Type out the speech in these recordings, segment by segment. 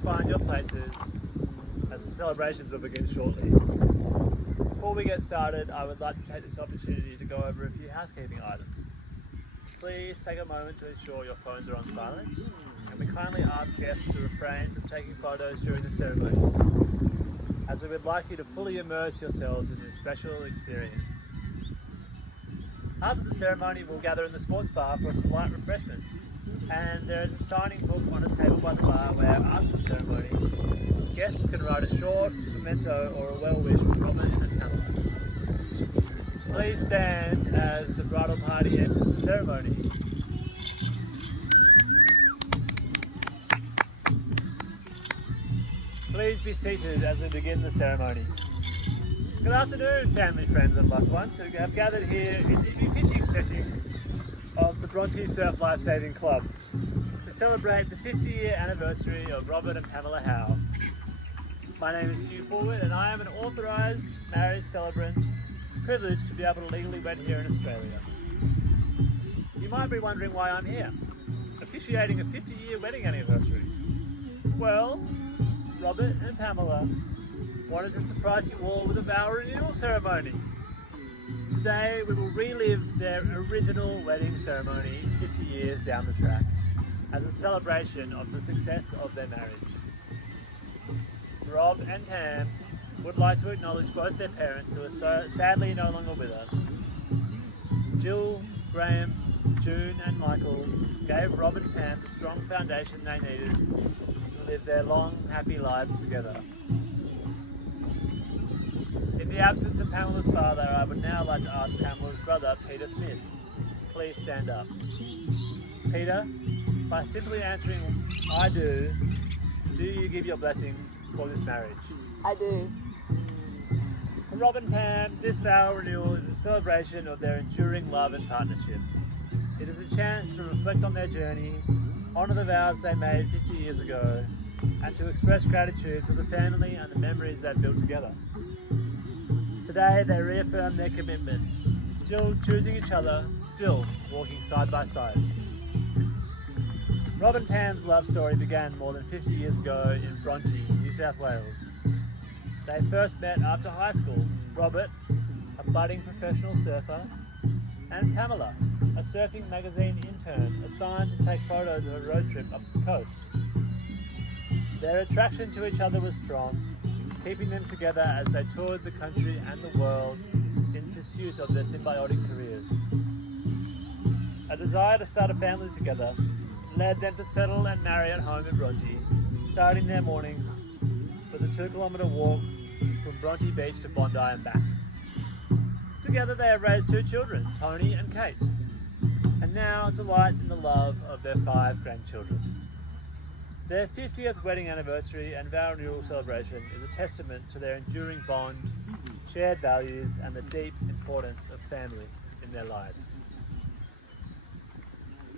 please find your places as the celebrations will begin shortly. Before we get started, I would like to take this opportunity to go over a few housekeeping items. Please take a moment to ensure your phones are on silent, and we kindly ask guests to refrain from taking photos during the ceremony, as we would like you to fully immerse yourselves in this special experience. After the ceremony, we'll gather in the sports bar for some light refreshments, and there is a signing book on a table by the bar where, after the ceremony, guests can write a short memento or a well-wish from Robert and Pamela. Please stand as the bridal party enters the ceremony. Please be seated as we begin the ceremony. Good afternoon, family, friends and loved ones who have gathered here in the pitching session of the Bronte Surf Lifesaving Club to celebrate the 50-year anniversary of Robert and Pamela Howe. My name is Hugh Forward and I am an authorised marriage celebrant, privileged to be able to legally wed here in Australia. You might be wondering why I'm here, officiating a 50-year wedding anniversary. Well, Robert and Pamela wanted to surprise you all with a vow renewal ceremony. Today we will relive their original wedding ceremony 50 years down the track as a celebration of the success of their marriage. Rob and Pam would like to acknowledge both their parents who are sadly no longer with us. Jill, Graham, June and Michael gave Rob and Pam the strong foundation they needed to live their long, happy lives together. In the absence of Pamela's father, I would now like to ask Pamela's brother, Peter Smith. Please stand up. Peter, by simply answering I do you give your blessing for this marriage? I do. For Rob and Pam, this vow renewal is a celebration of their enduring love and partnership. It is a chance to reflect on their journey, honour the vows they made 50 years ago, and to express gratitude for the family and the memories they've built together. Today they reaffirm their commitment, still choosing each other, still walking side by side. Rob and Pam's love story began more than 50 years ago in Bronte, New South Wales. They first met after high school. Robert, a budding professional surfer, and Pamela, a surfing magazine intern assigned to take photos of a road trip up the coast. Their attraction to each other was strong, keeping them together as they toured the country and the world in pursuit of their symbiotic careers. A desire to start a family together led them to settle and marry at home in Bronte, starting their mornings with a 2-kilometre walk from Bronte Beach to Bondi and back. Together they have raised 2 children, Tony and Kate, and now delight in the love of their 5 grandchildren. Their 50th wedding anniversary and vow renewal celebration is a testament to their enduring bond, shared values, and the deep importance of family in their lives.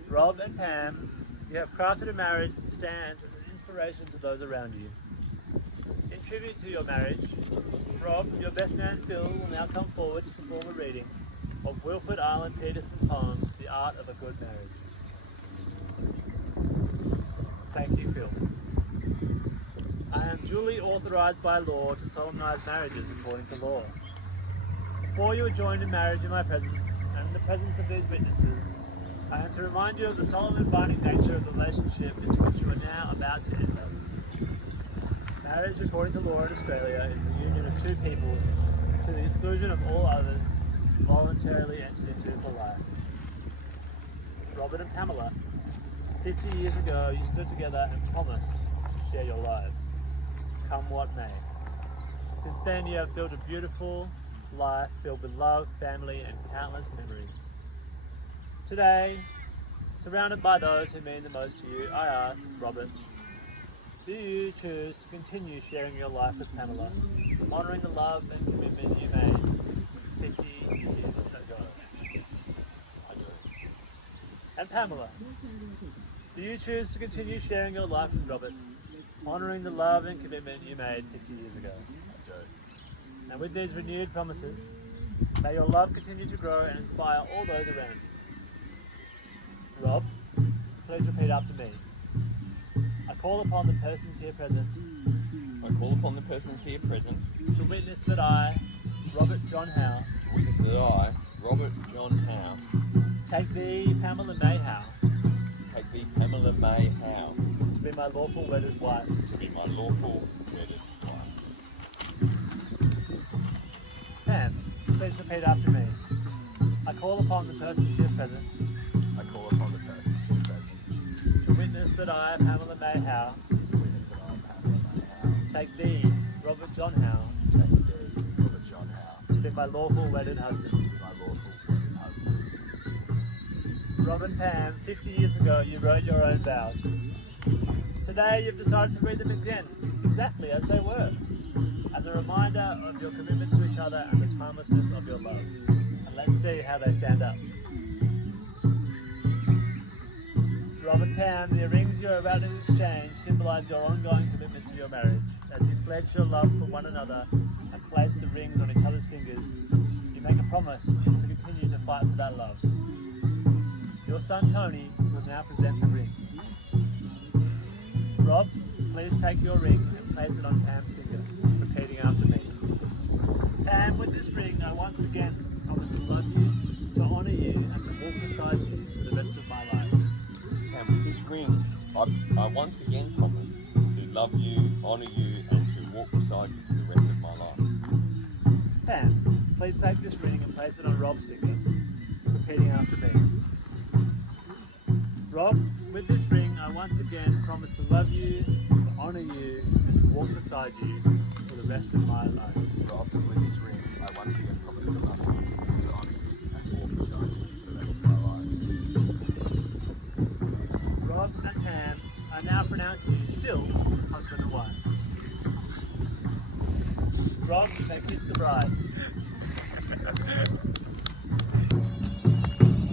Rob and Pam, you have crafted a marriage that stands as an inspiration to those around you. In tribute to your marriage, Rob, your best man Phil will now come forward to perform a reading of Wilfred Arlen Peterson's poem, The Art of a Good Marriage. Thank you, Phil. I am duly authorised by law to solemnise marriages according to law. Before you are joined in marriage in my presence and in the presence of these witnesses, I am to remind you of the solemn and binding nature of the relationship into which you are now about to enter. Marriage according to law in Australia is the union of 2 people to the exclusion of all others voluntarily entered into for life. Robert and Pamela, 50 years ago you stood together and promised to share your lives, come what may. Since then you have built a beautiful life filled with love, family and countless memories. Today, surrounded by those who mean the most to you, I ask, Robert, do you choose to continue sharing your life with Pamela, honouring the love and commitment you made 50 years ago? I do. And Pamela, do you choose to continue sharing your life with Robert, honouring the love and commitment you made 50 years ago? I do. And with these renewed promises, may your love continue to grow and inspire all those around you. Rob, please repeat after me. I call upon the persons here present I call upon the persons here present to witness that I, Robert John Howe, to witness that I, Robert John Howe, take thee, Pamela May Howe, take thee, Pamela May Howe, to be my lawful wedded wife. to be my lawful wedded wife. Pam, please repeat after me. I call upon the persons here present I call upon the persons here present to witness that I, Pamela May Howe, to witness that I, Pamela May Howe, take thee, Robert John Howe, take thee, Robert John Howe, to be my lawful wedded husband. to be my lawful wedded husband. Rob and Pam, 50 years ago you wrote your own vows. Today you've decided to read them again, exactly as they were, as a reminder of your commitments to each other and the timelessness of your love. And let's see how they stand up. Rob and Pam, the rings you're about to exchange symbolize your ongoing commitment to your marriage. As you pledge your love for one another and place the rings on each other's fingers, you make a promise to continue to fight for that love. Your son Tony will now present the rings. Rob, please take your ring and place it on Pam's finger, repeating after me. Pam, with this ring, I once again promise to love you, to honour you, and to walk beside you for the rest of my life. And with this ring, I once again promise to love you, honour you, and to walk beside you for the rest of my life. Pam, please take this ring and place it on Rob's finger, repeating after me. Rob, with this ring, I once again promise to love you, to honour you, and to walk beside you for the rest of my life. Rob, with this ring, I once again promise to love you, to honour you, and to walk beside you for the rest of my life. Rob and Pam, I now pronounce you still husband and wife. Rob, may kiss the bride.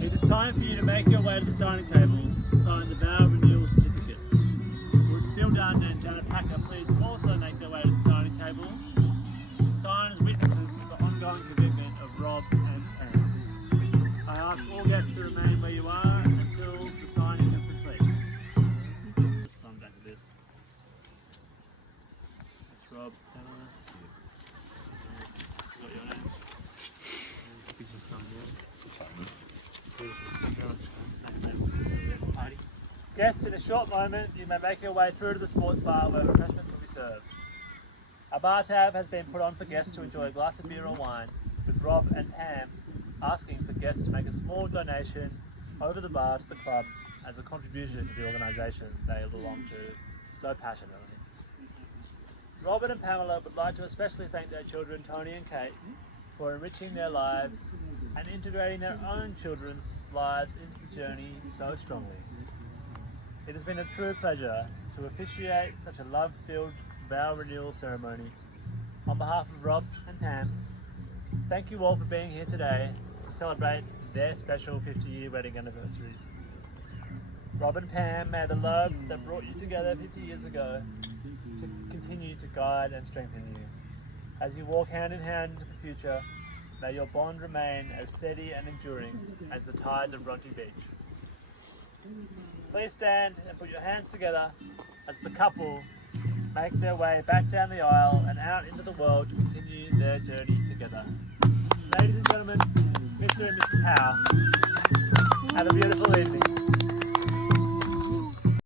It is time for you to make your way to the signing table to sign the vow renewal certificate. Would Phil Dunn and Janet Packer please also make their way to the signing table to sign as witnesses to the ongoing commitment of Rob and Pam. I ask all guests to remain where you are until the signing is complete. Just sign back to this. That's Rob, Pamela. Got your name? Just sign here. Guests, in a short moment, you may make your way through to the sports bar where refreshments will be served. A bar tab has been put on for guests to enjoy a glass of beer or wine, with Rob and Pam asking for guests to make a small donation over the bar to the club as a contribution to the organisation they belong to so passionately. Robert and Pamela would like to especially thank their children, Tony and Kate, for enriching their lives and integrating their own children's lives into the journey so strongly. It has been a true pleasure to officiate such a love-filled vow renewal ceremony. On behalf of Rob and Pam, thank you all for being here today to celebrate their special 50-year wedding anniversary. Rob and Pam, may the love that brought you together 50 years ago to continue to guide and strengthen you. As you walk hand in hand into the future, may your bond remain as steady and enduring as the tides of Bronte Beach. Please stand and put your hands together as the couple make their way back down the aisle and out into the world to continue their journey together. Ladies and gentlemen, Mr. and Mrs. Howe, have a beautiful evening.